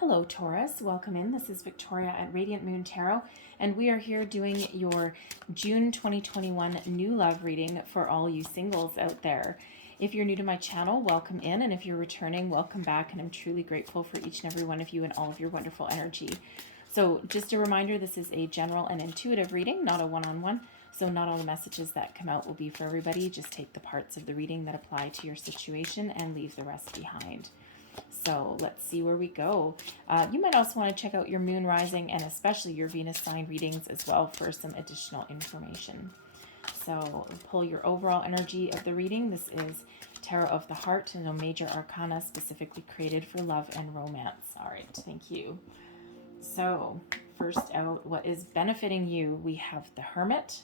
Hello Taurus, welcome in. This is Victoria at Radiant Moon Tarot, and we are here doing your June 2021 new love reading for all you singles out there. If you're new to my channel, welcome in, and if you're returning, welcome back, and I'm truly grateful for each and every one of you and all of your wonderful energy. So just a reminder, this is a general and intuitive reading, not a one-on-one. So not all the messages that come out will be for everybody. Just take the parts of the reading that apply to your situation and leave the rest behind. So let's see where we go. You might also want to check out your moon rising and especially your Venus sign readings as well for some additional information. So pull your overall energy of the reading. This is Tarot of the Heart and a major arcana specifically created for love and romance. All right, thank you. So first out, what is benefiting you? We have the Hermit.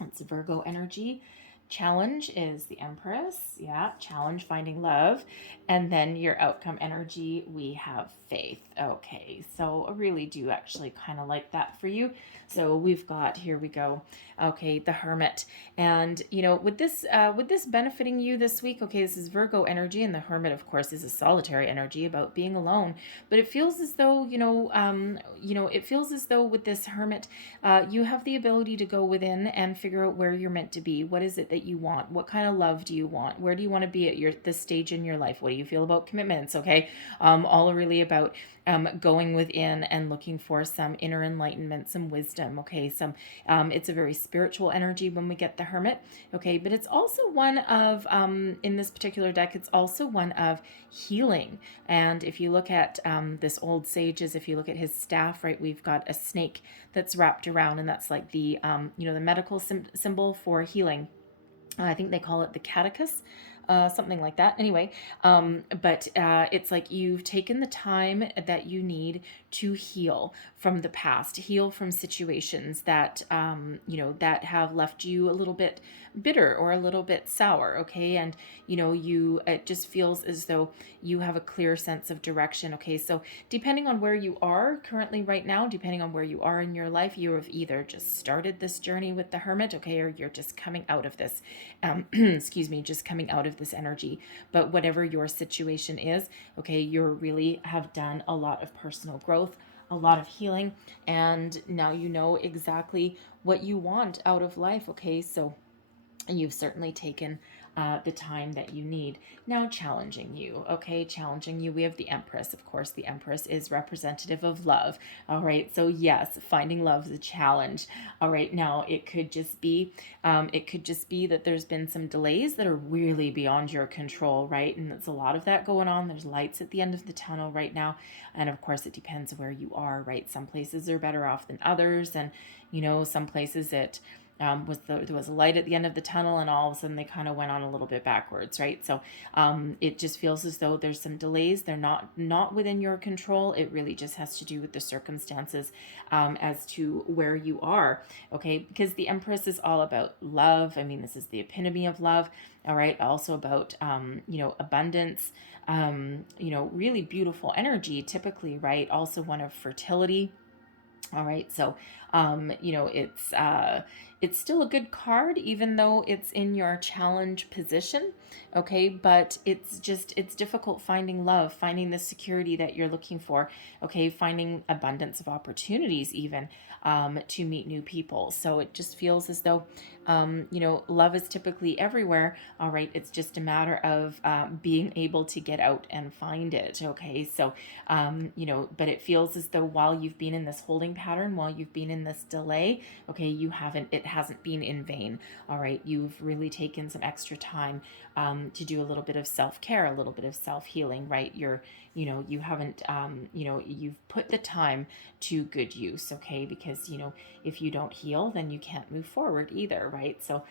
It's Virgo energy. Challenge is the Empress. Yeah, challenge, finding love. And then your outcome energy, we have faith. Okay, so I really do actually kind of like that for you. So we've got, here we go. Okay, the Hermit. And, you know, with this benefiting you this week, okay, this is Virgo energy, and the Hermit, of course, is a solitary energy about being alone. But it feels as though, it feels as though with this Hermit, you have the ability to go within and figure out where you're meant to be. What is it that you want? What kind of love do you want? Where do you want to be at this stage in your life? What do you feel about commitments? Okay, all really about going within and looking for some inner enlightenment, some wisdom. Okay, it's a very spiritual energy when we get the Hermit. Okay, but it's also one of in this particular deck, it's also one of healing. And if you look at this old sages, if you look at his staff, right, we've got a snake that's wrapped around, and that's like the the medical symbol for healing. I think they call it the catechus, something like that. Anyway, but it's like you've taken the time that you need to heal from the past, heal from situations that, that have left you a little bit bitter or a little bit sour. Okay. And, it just feels as though you have a clear sense of direction. Okay. So depending on where you are currently right now, depending on where you are in your life, you have either just started this journey with the Hermit, okay, or you're just coming out of this, just coming out of this energy. But whatever your situation is, okay, you really have done a lot of personal growth, a lot of healing, and now you know exactly what you want out of life. Okay, so you've certainly taken the time that you need. Now challenging you, okay, challenging you, we have the Empress. Of course, the Empress is representative of love. All right, so yes, finding love is a challenge. All right, now it could just be that there's been some delays that are really beyond your control, right? And there's a lot of that going on. There's lights at the end of the tunnel right now, and of course it depends where you are, right? Some places are better off than others, and some places there was a light at the end of the tunnel, and all of a sudden they kind of went on a little bit backwards, right? So it just feels as though there's some delays. They're not within your control. It really just has to do with the circumstances as to where you are, okay? Because the Empress is all about love. I mean, this is the epitome of love, all right? Also about abundance, really beautiful energy typically, right? Also one of fertility. All right, so it's still a good card, even though it's in your challenge position, okay? But it's difficult finding love, finding the security that you're looking for, okay? Finding abundance of opportunities even to meet new people. So it just feels as though, love is typically everywhere, all right? It's just a matter of being able to get out and find it, okay? So, but it feels as though while you've been in this holding pattern, while you've been in this delay, okay, it hasn't been in vain, all right? You've really taken some extra time to do a little bit of self-care, a little bit of self-healing, right? You haven't, you've put the time to good use, okay? Because, if you don't heal, then you can't move forward either, right? So,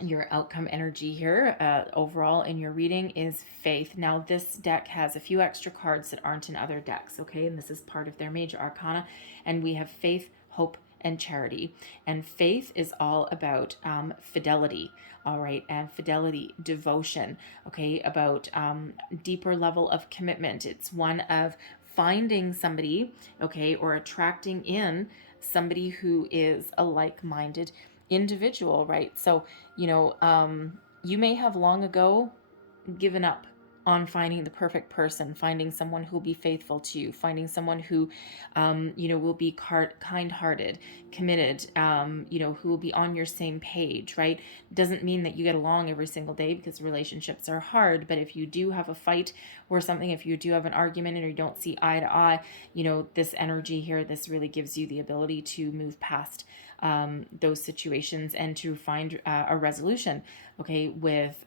your outcome energy here overall in your reading is faith. Now this deck has a few extra cards that aren't in other decks, okay, and this is part of their major arcana, and we have faith, hope, and charity. And faith is all about fidelity, all right, and fidelity, devotion, okay, about deeper level of commitment. It's one of finding somebody, okay, or attracting in somebody who is a like-minded individual, right? So, you may have long ago given up on finding the perfect person, finding someone who will be faithful to you, finding someone who, will be kind-hearted, committed, who will be on your same page, right? Doesn't mean that you get along every single day, because relationships are hard. But if you do have a fight or something, if you do have an argument and you don't see eye to eye, this energy here, this really gives you the ability to move past those situations and to find a resolution, okay, with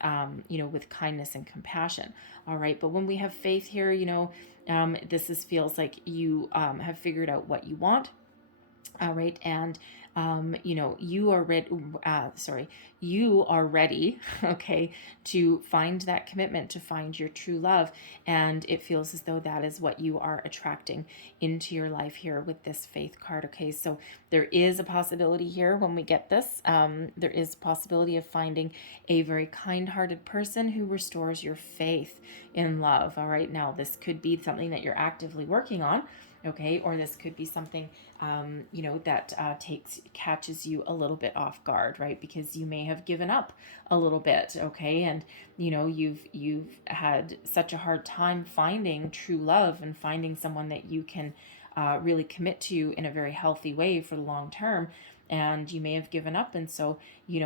kindness and compassion. All right. But when we have faith here, this feels like you have figured out what you want. All right. And you are ready, okay, to find that commitment, to find your true love. And it feels as though that is what you are attracting into your life here with this faith card. Okay. So there is a possibility here when we get this, there is a possibility of finding a very kind-hearted person who restores your faith in love. All right. Now, this could be something that you're actively working on. Okay, or this could be something, that catches you a little bit off guard, right? Because you may have given up a little bit, okay, and you've had such a hard time finding true love and finding someone that you can really commit to in a very healthy way for the long term. And you may have given up, and so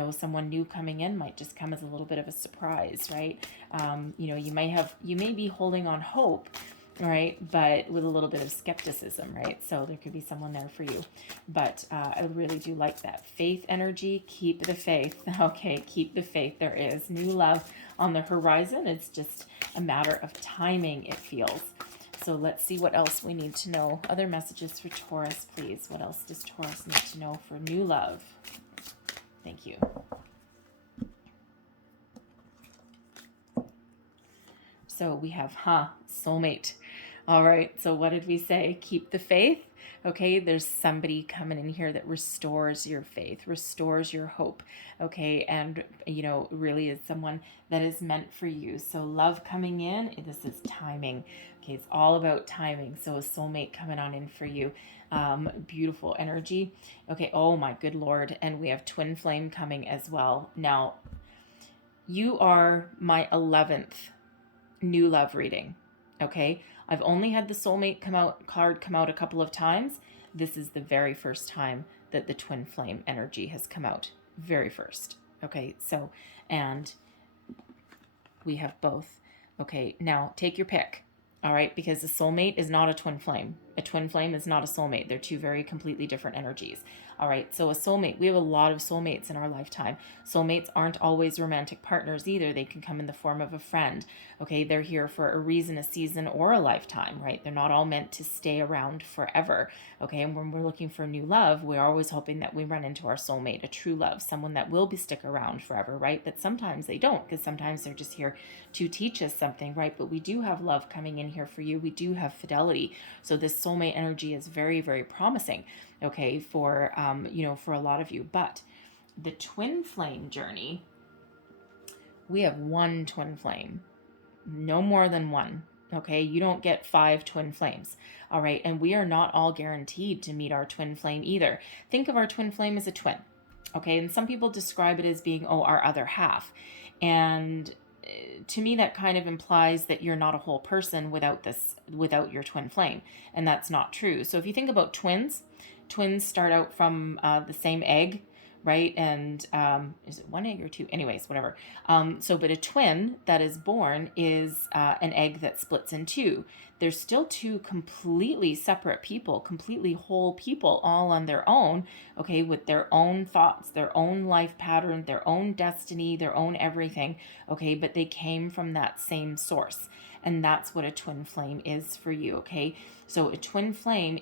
someone new coming in might just come as a little bit of a surprise, right? You may be holding on hope, right, but with a little bit of skepticism, right? So there could be someone there for you. But I really do like that faith energy. Keep the faith. Okay, keep the faith. There is new love on the horizon. It's just a matter of timing, it feels. So let's see what else we need to know. Other messages for Taurus, please. What else does Taurus need to know for new love? Thank you. So we have, soulmate. All right, so what did we say? Keep the faith. Okay, there's somebody coming in here that restores your faith, restores your hope. Okay, and really is someone that is meant for you. So love coming in, this is timing. Okay, it's all about timing. So a soulmate coming on in for you. Beautiful energy. Okay, oh my good Lord. And we have twin flame coming as well. Now, you are my 11th new love reading. Okay, I've only had the soulmate card come out a couple of times. This is the very first time that the twin flame energy has come out. Very first. Okay, so, and we have both. Okay, now take your pick. All right, because a soulmate is not a twin flame. A twin flame is not a soulmate. They're two very completely different energies. All right, so a soulmate, we have a lot of soulmates in our lifetime. Soulmates aren't always romantic partners either. They can come in the form of a friend. Okay, they're here for a reason, a season, or a lifetime, right? They're not all meant to stay around forever. Okay, and when we're looking for new love, we're always hoping that we run into our soulmate, a true love, someone that will stick around forever, right? But sometimes they don't, because sometimes they're just here to teach us something, right? But we do have love coming in here for you. We do have fidelity. So this soulmate energy is very, very promising, okay, for for a lot of you. But the twin flame journey, we have one twin flame, no more than one. Okay, you don't get 5 twin flames. All right, and we are not all guaranteed to meet our twin flame either. Think of our twin flame as a twin. Okay, and some people describe it as being our other half, and to me that kind of implies that you're not a whole person without your twin flame, and that's not true. So if you think about twins start out from the same egg, right? And is it one egg or 2? Anyways, whatever. But a twin that is born is an egg that splits in 2. They're still 2 completely separate people, completely whole people, all on their own, okay, with their own thoughts, their own life pattern, their own destiny, their own everything, okay, but they came from that same source. And that's what a twin flame is for you, okay? So a twin flame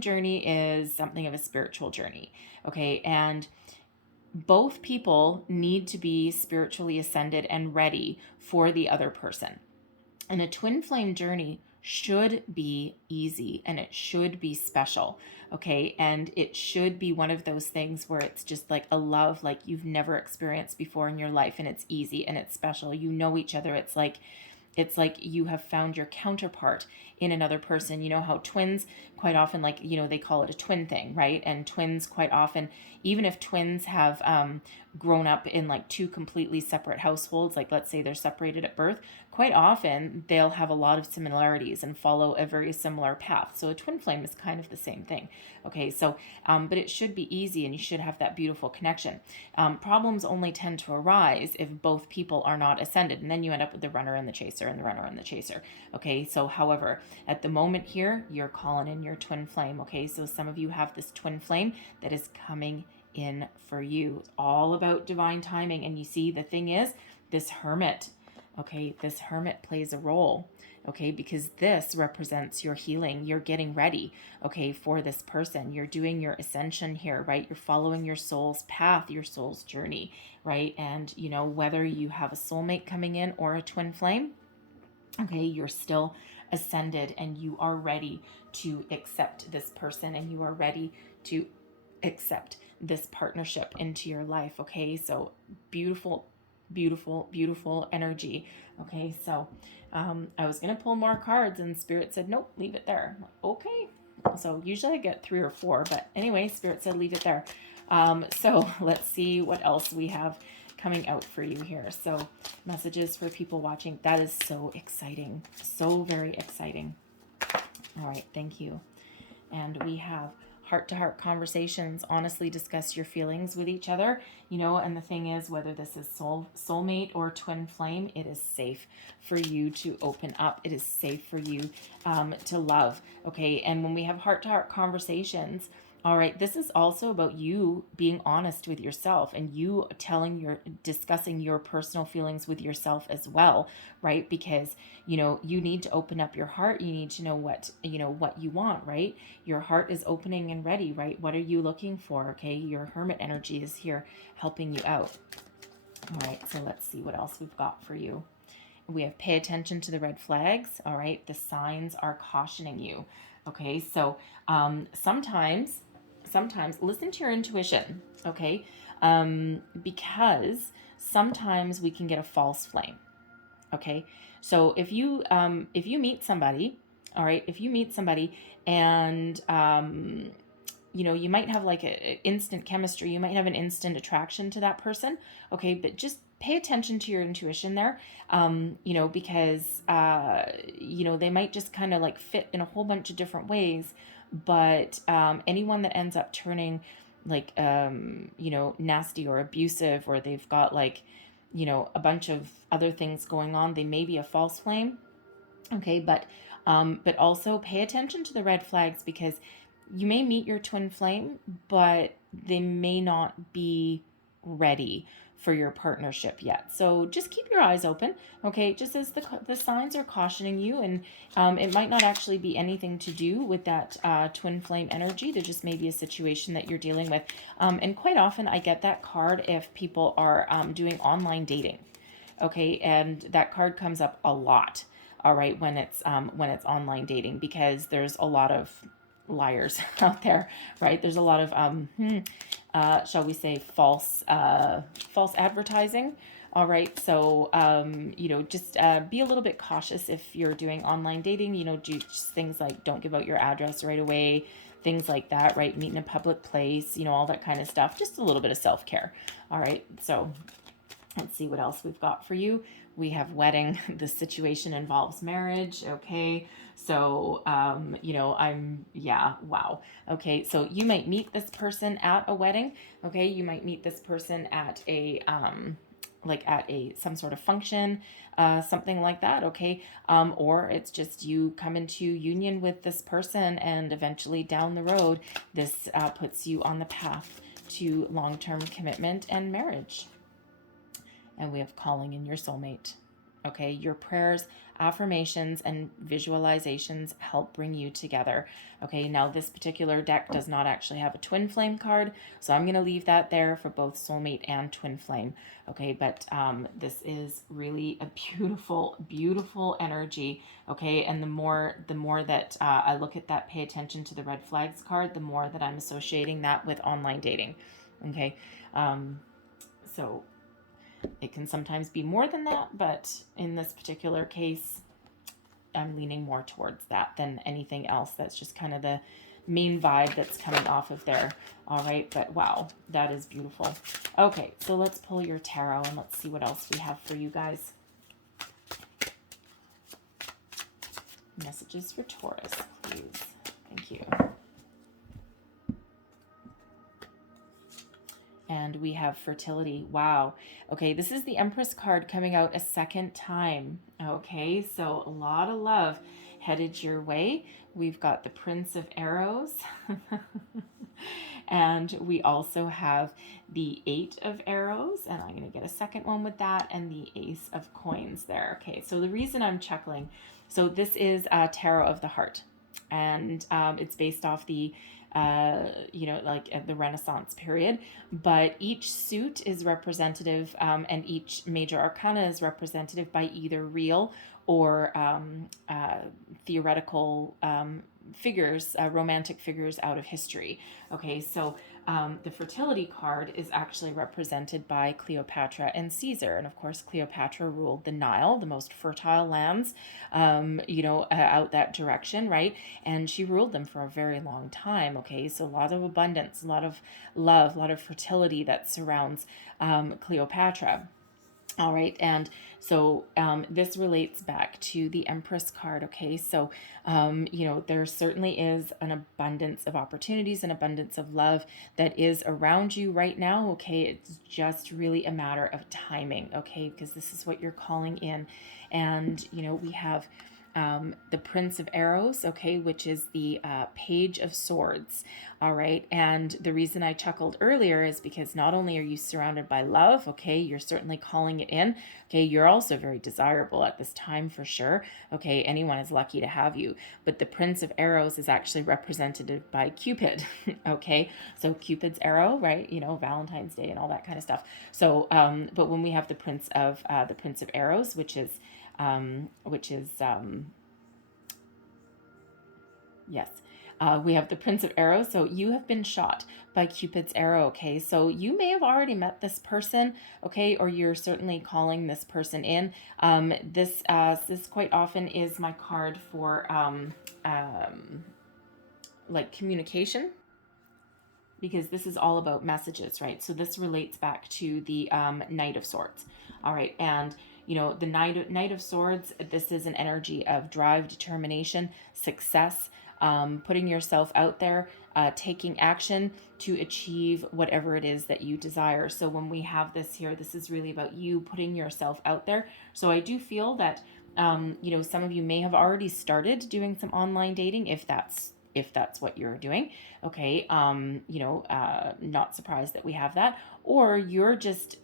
journey is something of a spiritual journey, okay? And both people need to be spiritually ascended and ready for the other person. And a twin flame journey should be easy and it should be special, okay? And it should be one of those things where it's just like a love like you've never experienced before in your life, and it's easy and it's special. You know each other. It's like It's like you have found your counterpart in another person. You know how twins quite often, like, you know, they call it a twin thing, right? And twins quite often, even if twins have grown up in like two completely separate households, like let's say they're separated at birth, quite often they'll have a lot of similarities and follow a very similar path. So a twin flame is kind of the same thing. Okay, so, but it should be easy and you should have that beautiful connection. Problems only tend to arise if both people are not ascended, and then you end up with the runner and the chaser and the runner and the chaser. Okay, so however, at the moment here, you're calling in your twin flame. Okay, so some of you have this twin flame that is coming in for you. It's all about divine timing. And you see, the thing is, this hermit, okay, this hermit plays a role, okay, because this represents your healing. You're getting ready, okay, for this person. You're doing your ascension here, right? You're following your soul's path, your soul's journey, right? And, you know, whether you have a soulmate coming in or a twin flame, okay, you're still ascended and you are ready to accept this person and you are ready to accept this partnership into your life. Okay, so beautiful, beautiful, beautiful energy. Okay, so I was gonna pull more cards and Spirit said nope, leave it there. Okay, so usually I get 3 or 4, but anyway, Spirit said leave it there. So let's see what else we have coming out for you here. So messages for people watching. That is so exciting, so very exciting. All right, thank you. And we have heart-to-heart conversations. Honestly discuss your feelings with each other, you know, and the thing is, whether this is soulmate or twin flame, it is safe for you to open up. It is safe for you to love. Okay, and when we have heart-to-heart conversations, all right, this is also about you being honest with yourself and you discussing your personal feelings with yourself as well, right? Because, you know, you need to open up your heart. You need to know what you want, right? Your heart is opening and ready, right? What are you looking for? Okay, your hermit energy is here helping you out. All right, so let's see what else we've got for you. We have pay attention to the red flags. All right, the signs are cautioning you. Okay, so sometimes listen to your intuition, okay? Because sometimes we can get a false flame, okay? So if you meet somebody, all right, if you meet somebody and you know, you might have like an instant chemistry, you might have an instant attraction to that person, okay? But just pay attention to your intuition there, you know, because you know, they might just kind of like fit in a whole bunch of different ways. But anyone that ends up turning like, you know, nasty or abusive, or they've got like, you know, a bunch of other things going on, they may be a false flame. Okay, but also pay attention to the red flags, because you may meet your twin flame, but they may not be ready for your partnership yet. So just keep your eyes open, okay? Just as the signs are cautioning you, and it might not actually be anything to do with that twin flame energy. There just may be a situation that you're dealing with. And quite often I get that card if people are doing online dating, okay? And that card comes up a lot, all right, when it's online dating, because there's a lot of liars out there, right? There's a lot of shall we say false advertising. All right, so you know, just be a little bit cautious if you're doing online dating. You know, do just things like don't give out your address right away, things like that, right? Meet in a public place, you know, all that kind of stuff. Just a little bit of self-care. All right, so let's see what else we've got for you. We have wedding. The situation involves marriage. Okay. So, you know, wow. Okay. So you might meet this person at a wedding. Okay. You might meet this person at a, like at some sort of function, something like that. Okay. Or it's just you come into union with this person, and eventually down the road, this puts you on the path to long-term commitment and marriage. And we have calling in your soulmate. Okay, your prayers, affirmations, and visualizations help bring you together. Okay, now this particular deck does not actually have a twin flame card, so I'm going to leave that there for both soulmate and twin flame. Okay, but this is really a beautiful, beautiful energy. Okay, and the more that I look at that, pay attention to the red flags card, the more that I'm associating that with online dating. Okay, so It can sometimes be more than that, but in this particular case, I'm leaning more towards that than anything else. That's just kind of the main vibe that's coming off of there. All right, but wow, that is beautiful. Okay, so let's pull your tarot and let's see what else we have for you guys. Messages for Taurus, please. Thank you. And we have fertility. Wow. Okay, this is the Empress card coming out a second time. Okay, so a lot of love headed your way. We've got the Prince of Arrows. And we also have the Eight of Arrows. And I'm going to get a second one with that. And the Ace of Coins there. Okay, so the reason I'm chuckling, so this is a Tarot of the Heart. And it's based off the like the Renaissance period, but each suit is representative, and each major arcana is representative by either real or theoretical figures, romantic figures out of history. Okay, so the fertility card is actually represented by Cleopatra and Caesar. And of course, Cleopatra ruled the Nile, the most fertile lands, out that direction, right? And she ruled them for a very long time. Okay, so a lot of abundance, a lot of love, a lot of fertility that surrounds Cleopatra. All right, and so this relates back to the Empress card, okay? So, there certainly is an abundance of opportunities, an abundance of love that is around you right now, okay? It's just really a matter of timing, okay? Because this is what you're calling in. And, we have the Prince of Arrows, okay, which is the Page of Swords, all right? And the reason I chuckled earlier is because not only are you surrounded by love, okay, you're certainly calling it in, okay, you're also very desirable at this time for sure, okay, anyone is lucky to have you, but the Prince of Arrows is actually represented by Cupid, okay? So Cupid's arrow, right, Valentine's Day and all that kind of stuff. So, but when we have the Prince of Arrows, which is yes, we have the Prince of Arrows. So you have been shot by Cupid's arrow. Okay, so you may have already met this person. Okay, or you're certainly calling this person in. This quite often is my card for like communication, because this is all about messages, right? So this relates back to the Knight of Swords. All right, and the Knight of Swords, this is an energy of drive, determination, success, putting yourself out there, taking action to achieve whatever it is that you desire. So when we have this here, this is really about you putting yourself out there. So I do feel that, some of you may have already started doing some online dating, if that's what you're doing. Okay, not surprised that we have that. Or you're just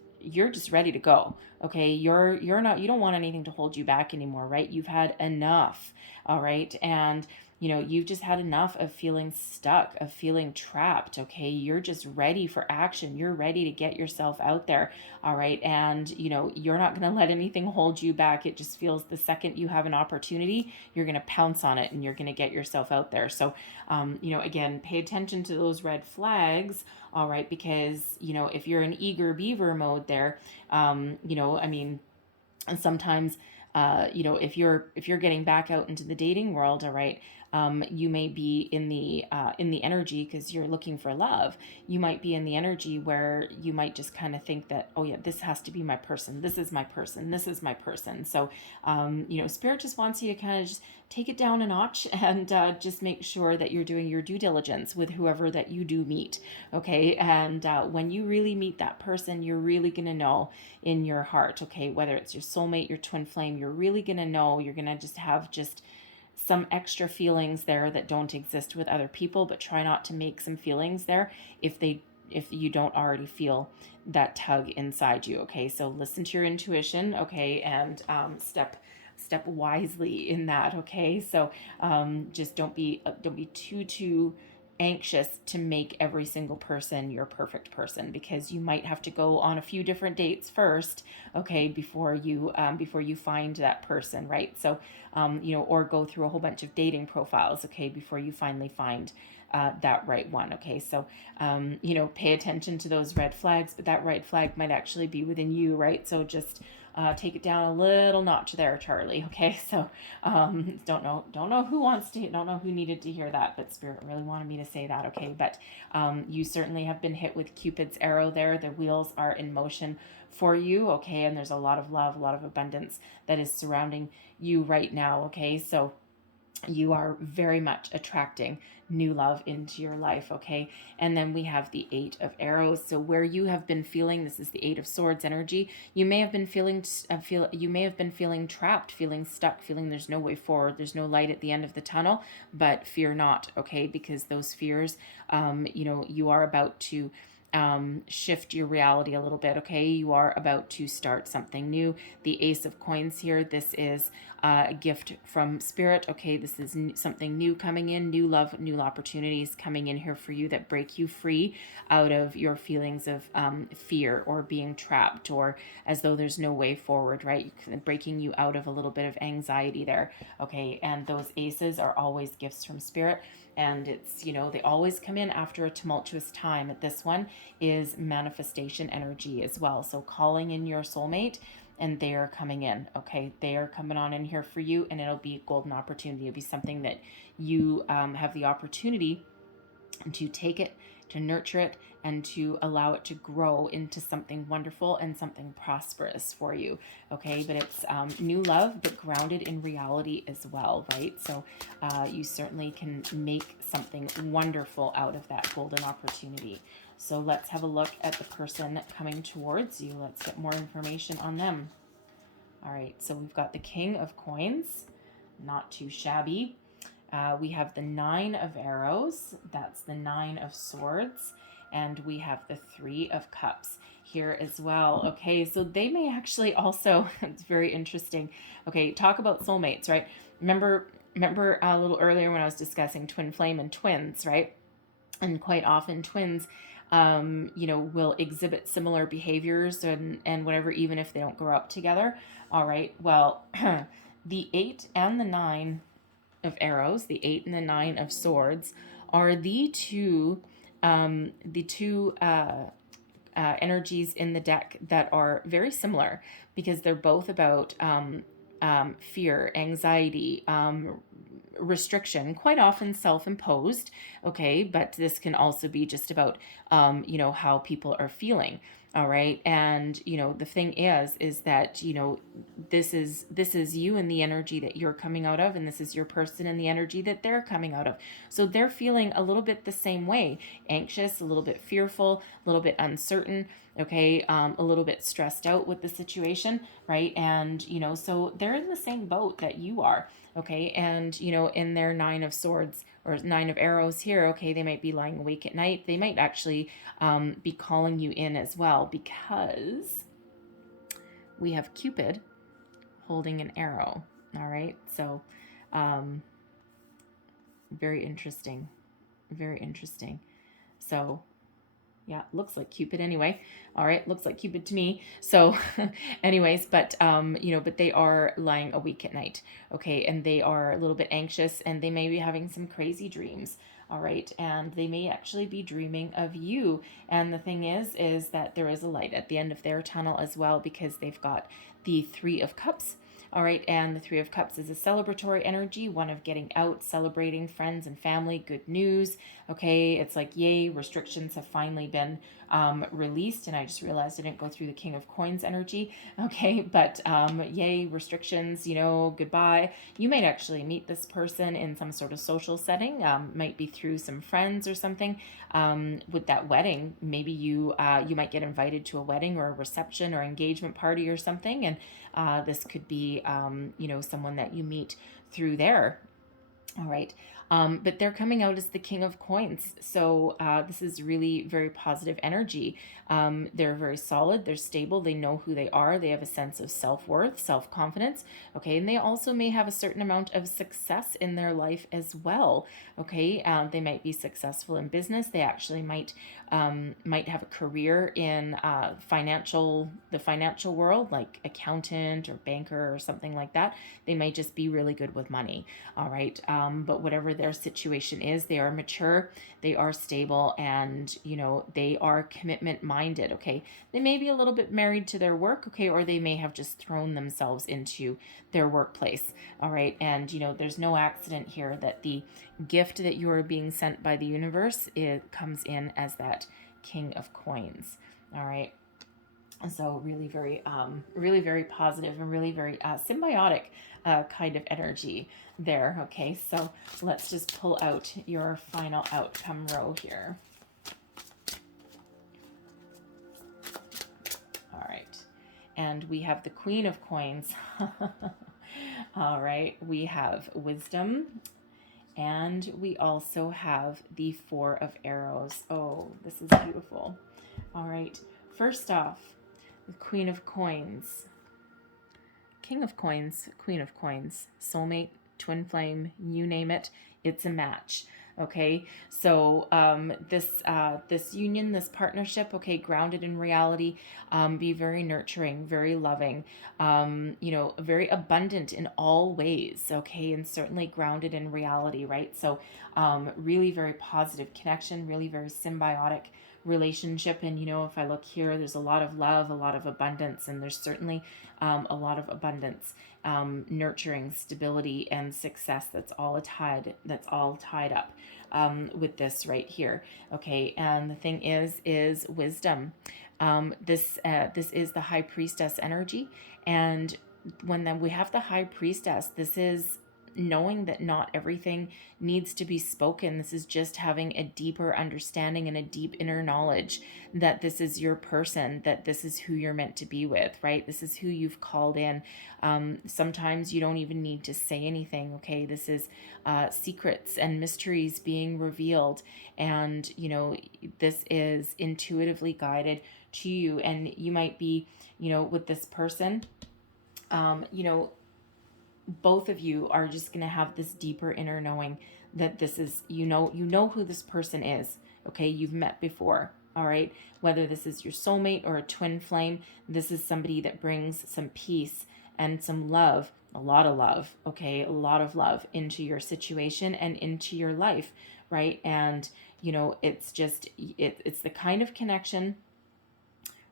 ready to go. Okay, you don't want anything to hold you back anymore, right? You've had enough. All right, and you've just had enough of feeling stuck, of feeling trapped. Okay, you're just ready for action. You're ready to get yourself out there. All right, and you're not going to let anything hold you back. It just feels the second you have an opportunity, you're going to pounce on it and you're going to get yourself out there. So again, pay attention to those red flags. All right, because if you're in eager beaver mode there, and sometimes if you're getting back out into the dating world, all right, you may be in the energy, because you're looking for love. You might be in the energy where you might just kind of think that, oh yeah, this has to be my person. This is my person. This is my person. So, Spirit just wants you to kind of just take it down a notch and just make sure that you're doing your due diligence with whoever that you do meet. Okay. And when you really meet that person, you're really going to know in your heart, okay, whether it's your soulmate, your twin flame, you're really going to know. You're going to just have some extra feelings there that don't exist with other people, but try not to make some feelings there if you don't already feel that tug inside you. Okay, so listen to your intuition, okay, and step wisely in that. Okay, so just don't be too anxious to make every single person your perfect person, because you might have to go on a few different dates first, okay, before you find that person, right? So or go through a whole bunch of dating profiles, okay, before you finally find that right one. Okay, so you know, pay attention to those red flags, but that red flag might actually be within you, right? So just take it down a little notch there, Charlie. Okay, so don't know who needed to hear that, but Spirit really wanted me to say that. Okay, but you certainly have been hit with Cupid's arrow there. The wheels are in motion for you. Okay, and there's a lot of love, a lot of abundance that is surrounding you right now. Okay, so you are very much attracting new love into your life. Okay, and then we have the Eight of Arrows. So where you have been feeling, this is the Eight of Swords energy, you may have been feeling trapped, feeling stuck, feeling there's no way forward, there's no light at the end of the tunnel. But fear not. Okay, because those fears, you know, you are about to shift your reality a little bit. Okay, you are about to start something new. The Ace of Coins here, this is a gift from Spirit. Okay, this is something new coming in, new love, new opportunities coming in here for you that break you free out of your feelings of fear or being trapped or as though there's no way forward, right? Breaking you out of a little bit of anxiety there. Okay, and those aces are always gifts from Spirit. And it's, you know, they always come in after a tumultuous time. This one is manifestation energy as well. So calling in your soulmate, and they are coming in. Okay, they are coming on in here for you, and it'll be a golden opportunity. It'll be something that you have the opportunity to take it, to nurture it, and to allow it to grow into something wonderful and something prosperous for you. Okay, but it's new love, but grounded in reality as well, right? So you certainly can make something wonderful out of that golden opportunity. So let's have a look at the person coming towards you. Let's get more information on them. All right, so we've got the King of Coins, not too shabby. We have the Nine of Arrows, that's the Nine of Swords, and we have the Three of Cups here as well. Okay, so they may actually also, it's very interesting. Okay, talk about soulmates, right? Remember a little earlier when I was discussing twin flame and twins, right? And quite often twins, you know, will exhibit similar behaviors and whatever, even if they don't grow up together. All right, well, the 8 and the 9 of arrows, the 8 and the 9 of swords, are the two energies in the deck that are very similar, because they're both about fear, anxiety, restriction, quite often self-imposed. Okay, but this can also be just about you know, how people are feeling. All right, and you know, the thing is that, you know, this is you and the energy that you're coming out of, and this is your person and the energy that they're coming out of. So they're feeling a little bit the same way, anxious, a little bit fearful, a little bit uncertain. Okay, a little bit stressed out with the situation, right? And you know, so they're in the same boat that you are. Okay, and you know, in their 9 of swords or 9 of arrows here, okay, they might be lying awake at night. They might actually be calling you in as well, because we have Cupid holding an arrow. All right, so very interesting, very interesting. So yeah, looks like Cupid anyway. All right, looks like Cupid to me. So anyways, but you know, but they are lying awake at night. Okay, and they are a little bit anxious, and they may be having some crazy dreams. All right, and they may actually be dreaming of you. And the thing is that there is a light at the end of their tunnel as well, because they've got the 3 of Cups. All right, and the 3 of Cups is a celebratory energy, one of getting out, celebrating friends and family, good news. Okay, it's like, yay, restrictions have finally been released. And I just realized I didn't go through the King of Coins energy. Okay, but yay, restrictions, you know, goodbye. You might actually meet this person in some sort of social setting, might be through some friends or something. With that wedding, maybe you might get invited to a wedding or a reception or engagement party or something, and this could be you know, someone that you meet through there. All right. But they're coming out as the King of Coins. So this is really very positive energy. They're very solid. They're stable. They know who they are. They have a sense of self-worth, self-confidence. Okay. And they also may have a certain amount of success in their life as well. Okay. They might be successful in business. They actually might have a career in the financial world, like accountant or banker or something like that. They might just be really good with money. All right. but whatever their situation is, they are mature, they are stable, and, you know, they are commitment minded. Okay. They may be a little bit married to their work. Okay. Or they may have just thrown themselves into their workplace. All right. And, you know, there's no accident here that the gift that you are being sent by the universe, it comes in as that King of Coins. All right. So really very positive and really very symbiotic kind of energy there. Okay, so let's just pull out your final outcome row here. All right, and we have the Queen of Coins. All right, we have wisdom, and we also have the Four of Arrows. Oh, this is beautiful. All right, first off, the Queen of Coins, King of Coins, Queen of Coins, soulmate, twin flame, you name it, it's a match. Okay, so this union, this partnership, okay, grounded in reality, be very nurturing, very loving, you know, very abundant in all ways. Okay, and certainly grounded in reality, right? So really very positive connection, really very symbiotic relationship. And, you know, if I look here, there's a lot of love, a lot of abundance, and there's certainly a lot of abundance, nurturing, stability, and success. That's all tied up with this right here. Okay, and the thing is wisdom. This is the High Priestess energy, and when we have the High Priestess, this is knowing that not everything needs to be spoken. This is just having a deeper understanding and a deep inner knowledge that this is your person, that this is who you're meant to be with, right? This is who you've called in. Sometimes you don't even need to say anything. Okay, this is secrets and mysteries being revealed, and, you know, this is intuitively guided to you. And you might be, you know, with this person, you know, both of you are just going to have this deeper inner knowing that this is, you know who this person is. Okay, you've met before. All right, whether this is your soulmate or a twin flame, this is somebody that brings some peace and some love, a lot of love. Okay, a lot of love into your situation and into your life, right? And, you know, it's just it's the kind of connection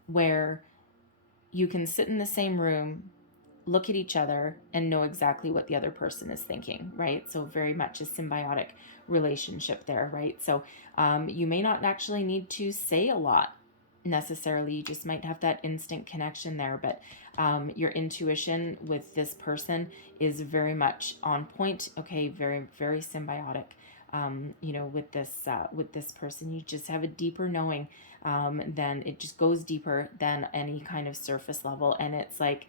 where you can sit in the same room, look at each other, and know exactly what the other person is thinking, right? So very much a symbiotic relationship there, right? So you may not actually need to say a lot necessarily. You just might have that instant connection there, but your intuition with this person is very much on point. Okay, very, very symbiotic. You know, with this person, you just have a deeper knowing. Then it just goes deeper than any kind of surface level, and it's like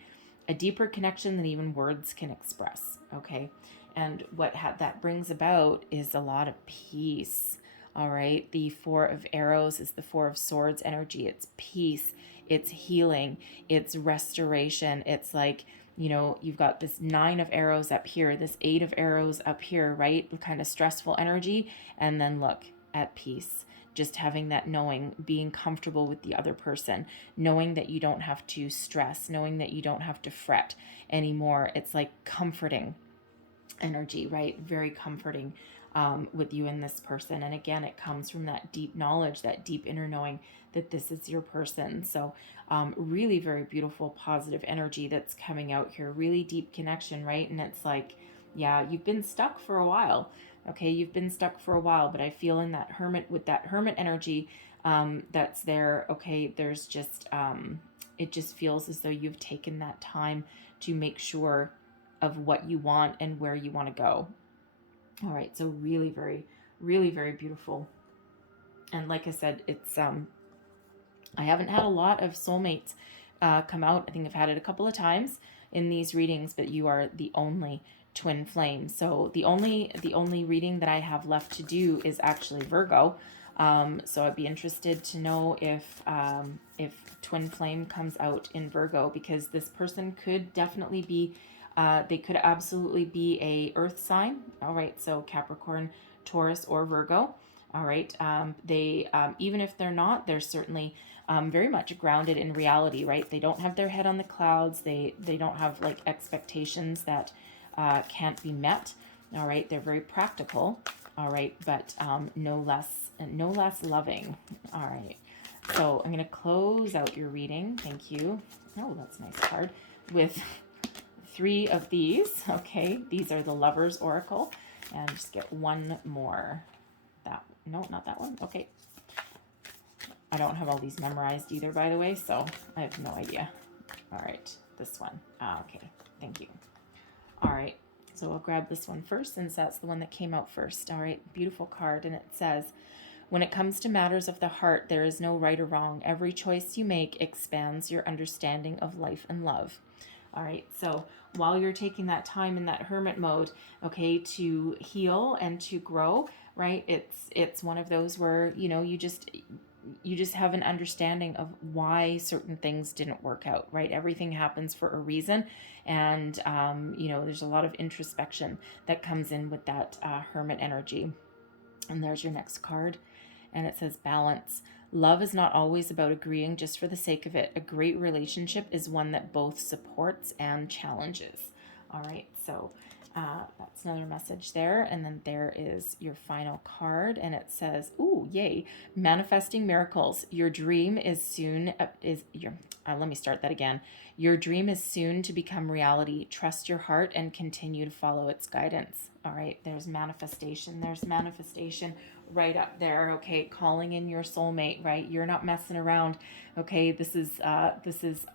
a deeper connection than even words can express. Okay, and what that brings about is a lot of peace. All right, the Four of Arrows is the Four of Swords energy. It's peace, it's healing, it's restoration. It's like, you know, you've got this 9 of arrows up here, this 8 of arrows up here, right? Kind of stressful energy. And then look at peace, just having that knowing, being comfortable with the other person, knowing that you don't have to stress, knowing that you don't have to fret anymore. It's like comforting energy, right? Very comforting with you and this person. And again, it comes from that deep knowledge, that deep inner knowing that this is your person. So really very beautiful, positive energy that's coming out here, really deep connection, right? And it's like, yeah, you've been stuck for a while. Okay, you've been stuck for a while, but I feel in that hermit, with that hermit energy that's there, okay, there's just, it just feels as though you've taken that time to make sure of what you want and where you want to go. All right, so really very beautiful. And like I said, it's, I haven't had a lot of soulmates come out. I think I've had it a couple of times in these readings, but you are the only twin flame. So the only reading that I have left to do is actually Virgo. So I'd be interested to know if twin flame comes out in Virgo, because this person could definitely be, they could absolutely be a earth sign. All right, so Capricorn, Taurus, or Virgo. All right, they even if they're not, they're certainly very much grounded in reality, right? They don't have their head on the clouds. They don't have like expectations that can't be met. All right, they're very practical. All right, but no less loving. All right, so I'm going to close out your reading. Thank you. Oh, that's a nice card with 3 of these. Okay, these are the Lovers Oracle, and just get one more. No, not that one. Okay, I don't have all these memorized either, by the way, so I have no idea. All right, this one. Okay, thank you. All right, so I'll grab this one first since that's the one that came out first. All right, beautiful card, and it says, when it comes to matters of the heart, there is no right or wrong. Every choice you make expands your understanding of life and love. All right, so while you're taking that time in that hermit mode, okay, to heal and to grow, right, it's one of those where, you know, you just have an understanding of why certain things didn't work out, right? Everything happens for a reason. And, you know, there's a lot of introspection that comes in with that hermit energy. And there's your next card. And it says balance. Love is not always about agreeing just for the sake of it. A great relationship is one that both supports and challenges. All right, so that's another message there. And then there is your final card, and it says, ooh, yay, manifesting miracles. Your dream is soon, let me start that again. Your dream is soon to become reality. Trust your heart and continue to follow its guidance. All right, there's manifestation. There's manifestation right up there. Okay, calling in your soulmate, right? You're not messing around. Okay, this is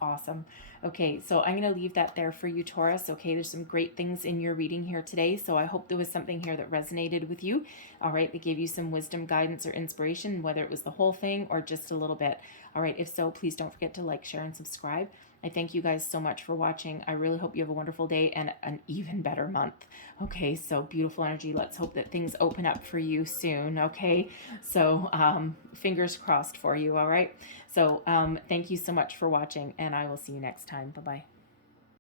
awesome. Okay, so I'm going to leave that there for you, Taurus. Okay, there's some great things in your reading here today, so I hope there was something here that resonated with you. All right, that gave you some wisdom, guidance, or inspiration, whether it was the whole thing or just a little bit. All right, if so, please don't forget to like, share, and subscribe. I thank you guys so much for watching. I really hope you have a wonderful day and an even better month. Okay, so beautiful energy. Let's hope that things open up for you soon, okay? So fingers crossed for you, all right? So thank you so much for watching, and I will see you next time. Bye-bye.